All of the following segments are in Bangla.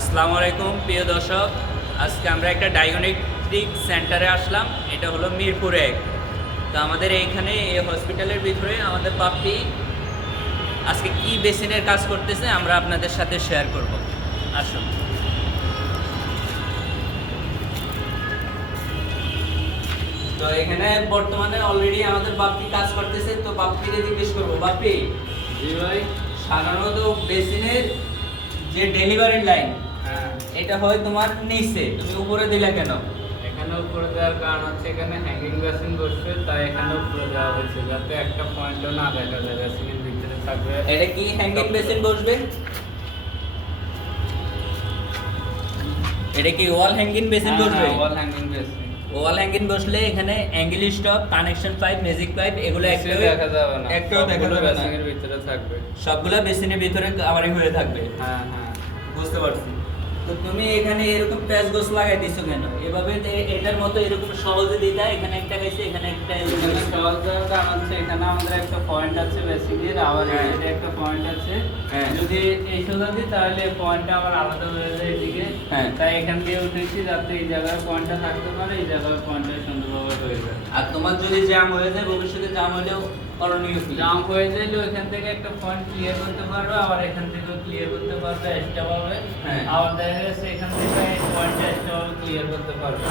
আসসালামু আলাইকুম প্রিয় দর্শক। আজকে আমরা একটা ডায়াগনস্টিক সেন্টারে আসলাম। এটা হলো মিরপুর এক। তো আমাদের এইখানে এই হসপিটালের ভিতরে আমাদের পাপ্পি আজকে কি বেসিনের কাজ করতেছে আমরা আপনাদের সাথে শেয়ার করব। আসুন। তো এখানে বর্তমানে অলরেডি আমাদের বাপ্পি কাজ করতেছে তো বাপ্পিকে জিজ্ঞেস করব বাপ্পি জি ভাই। সাধারণত বেসিনের যে ডেলিভারি লাইন এটা হয় তোমার নিচে তুমি উপরে দিলে কেন? এখানে উপরে দেওয়ার কারণ হচ্ছে এখানে হ্যাঙ্গিং বেসিন বসবে তাই এখানে উপরে দেওয়া হয়েছে যাতে একটা পয়েন্টও না দেখা যায় বেসিনের ভিতরে থাকবে। এটা কি হ্যাঙ্গিং বেসিন বসবে? এটা কি ওয়াল হ্যাঙ্গিং বেসিন বসবে? Wall hanging basin wall hanging বসলে এখানে angle stop connection pipe magic pipe এগুলো একটা দেখা যাবে না। একটাও দেখা যাবে না। ভিতরে থাকবে। সবগুলো বেসিনের ভিতরে আমারই হয়ে থাকবে। হ্যাঁ হ্যাঁ। বুঝতে পারছি। তো তুমি এখানে এরকম প্যাচ গোস লাগাই দিছো কেন? এভাবে এটার মতো এরকম সহজে দিতা, এখানে একটা গেছে এখানে একটা এখানে সহজ দেওয়ার কারণ হচ্ছে এখানে আমাদের একটা পয়েন্ট আছে বেসিকের আবার হ্যাঁ। এখানে একটা পয়েন্ট আছে। হ্যাঁ। যদি এই সোজা দিই তাহলে পয়েন্টটা আবার আলাদা হয়ে যায় এদিকে। হ্যাঁ। তাই এখান দিয়ে উঠেছি যাতে এই জায়গায় পয়েন্টটা থাকতে পারে এই জায়গায় পয়েন্টটা সুন্দরভাবে হয়ে যায়। আর তোমার যদি জ্যাম হয়ে যায় ভবিষ্যতে জ্যাম হলেও করণীয় কি? জাম্প হয়ে যাইলে ওইখান থেকে একটা পয়েন্ট ক্লিয়ার করতে পারবে আবার এখান থেকেও ক্লিয়ার করতে পারবে এক্সট্রা পাবে। আবার দেখা যাচ্ছে এখান থেকে পয়েন্টটা এক্সট্রা ক্লিয়ার করতে পারবে।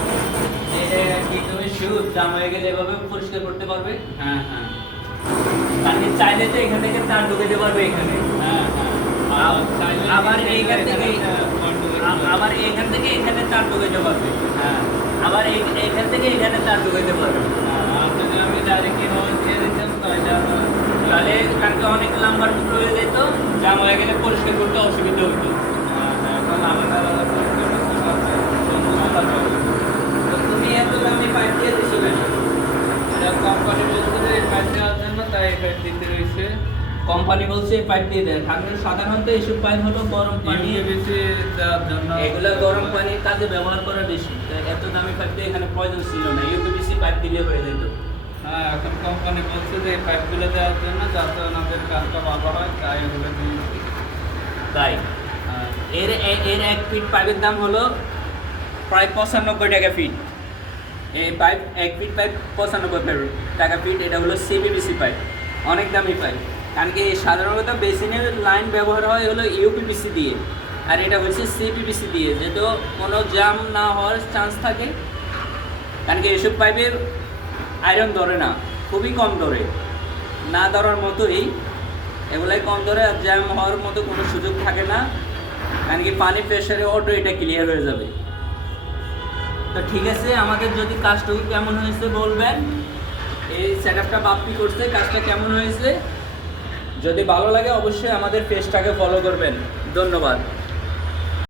এটা কি তুমি শিওর জ্যাম হয়ে গেলে এভাবে পরিষ্কার করতে পারবে? হ্যাঁ হ্যাঁ। তাহলে চাইলে তো এখান থেকে তার ঢুকে পারবে এখানে। হ্যাঁ হ্যাঁ। আবার- এখান এইখান থেকে এখানে আবার এখান থেকে এখানে তার ঢুকে পারবে। হ্যাঁ। আবার এইখান থেকে এখানে তার ঢুকে পারবে। হ্যাঁ, আমি ডাইরেক্ট এভাবে দিয়ে দিতাম তাহলে অনেক নাম্বার টুকরো হয়ে যেত হয়ে গেলে পরিষ্কার করতে অসুবিধা হতো। এখন আলাদা আলাদা পরিষ্কার করতে পারবে, সুন্দর হবে। তো তুমি এত দামি পাইপ দিয়ে দিছো কেন এটা কোম্পানি বলছে যে তাই এই পাইপ দিতে হয়েছে কোম্পানি বলছে এই পাইপ দিয়ে দেয় কারণ সাধারণত এইসব পাইপ হলো গরম পানি। জন্য এগুলা গরম পানির কাজে ব্যবহার করা বেশি। এত দামি পাইপ দিয়ে এখানে প্রয়োজন ছিল না। পাইপ দিলে হয়ে যেত। হ্যাঁ এখন কোম্পানি বলছে যে এই পাইপগুলো দেওয়ার জন্য যাতে ওনাদের কাজটা ভালো হয় তাই এগুলো তাই? হ্যাঁ। এর এর এক ফিট পাইপের দাম হলো প্রায় পঁচানব্বই টাকা ফিট এই পাইপ, এক ফিট পাইপ, পঁচানব্বই টাকা ফিট, এটা হলো সিপিবিসি পাইপ। অনেক দামি পাইপ। কারণ কি সাধারণত বেসিনের লাইন ব্যবহার হয় হলো ইউপিপিসি দিয়ে। আর এটা হচ্ছে সিপিবিসি দিয়ে। যেহেতু কোনো জাম না হওয়ার চান্স থাকে, কারণ কি এসব পাইপে আয়রন ধরে না, খুবই কম ধরে। না ধরার মতোই, এগুলাই কম ধরে আর জ্যাম হওয়ার মতো কোনো সুযোগ থাকে না। কারণ কি পানি প্রেশারে অটো এটা ক্লিয়ার হয়ে যাবে। তো ঠিক আছে, আমাদের যদি কাজটুকু কেমন হয়েছে বলবেন। এই সেট আপটা বাপ্পি করছে, কাজটা কেমন হয়েছে? যদি ভালো লাগে অবশ্যই আমাদের পেজটাকে ফলো করবেন। ধন্যবাদ।